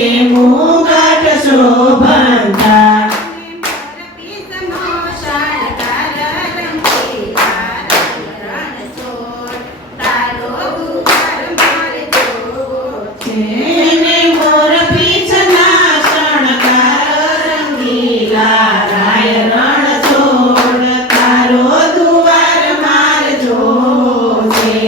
તે મુગટ શોભંતા તેને મોર પીછના શણગાર રંગીલા રાય રણ છોડ તારો દુવાર મારજો છે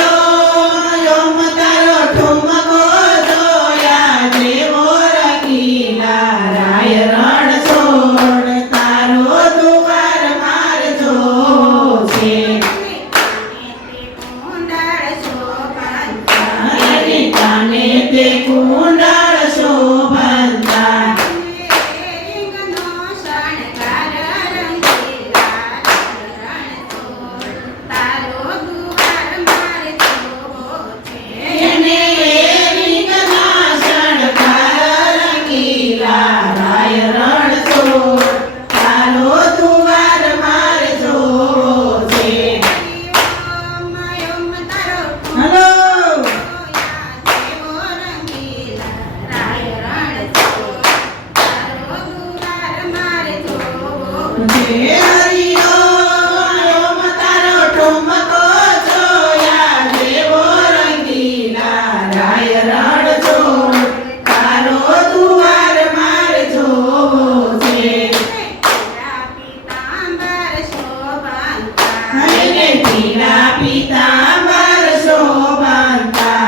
હરિઓમ તારો ઠુમકો જોયા જેવો રંગીલા રાય રણ છોડ તારો દુવાર મારજો છે હરે કાને તે કુંડળ શોભંતા એને રીંગના શણગાર રંગીલા રાય રણ છોડ તારો દુવાર મારજો છે હલો હરિઓમ તારો ઠુમકો જોયા જેવો રંગીલા રાય રણ છોડ તારો દુવાર મારજો છે હરે પીળા પીતાંબર શોભંતા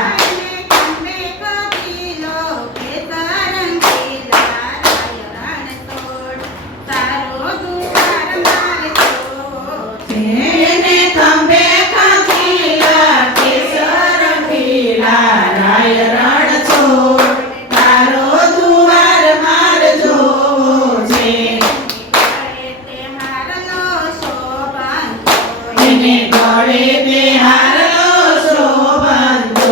તેને ખંભે ખંખીલા કેસર પીળા રાય રણ છોડ તારો દુવાર મારજો છે એને ગળે તે હારલો શોભંતો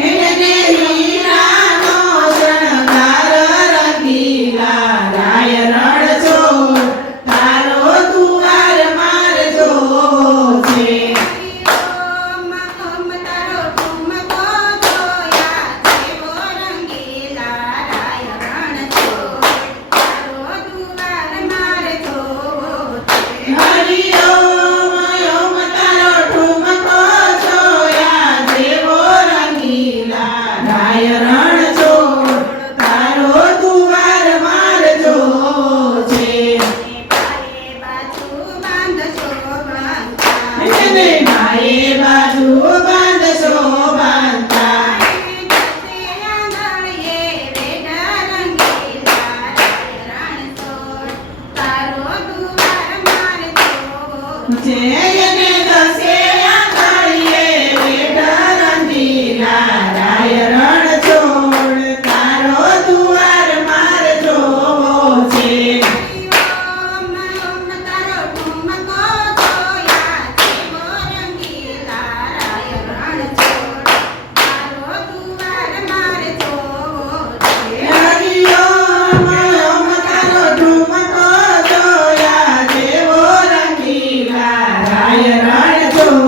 એને હીરાનો શણગાર રંગીલા રાય રણ છોડ તારો દુવાર મારજો છે હરિઓમ તારો ઠુમકો જોયા જેવો રંગીલા રાય રણ છોડ તારો દુવાર મારજો છે એને માએ બાજુ બાંધશો બાંધતા એને દસે આંગળીએ વેઢ રંગીલા રાય રણ છોડ તારો દુવાર મારજો છે હરિઓમ તારો ઠુમકો જોયા જેવો રંગીલા રાય રણ છોડ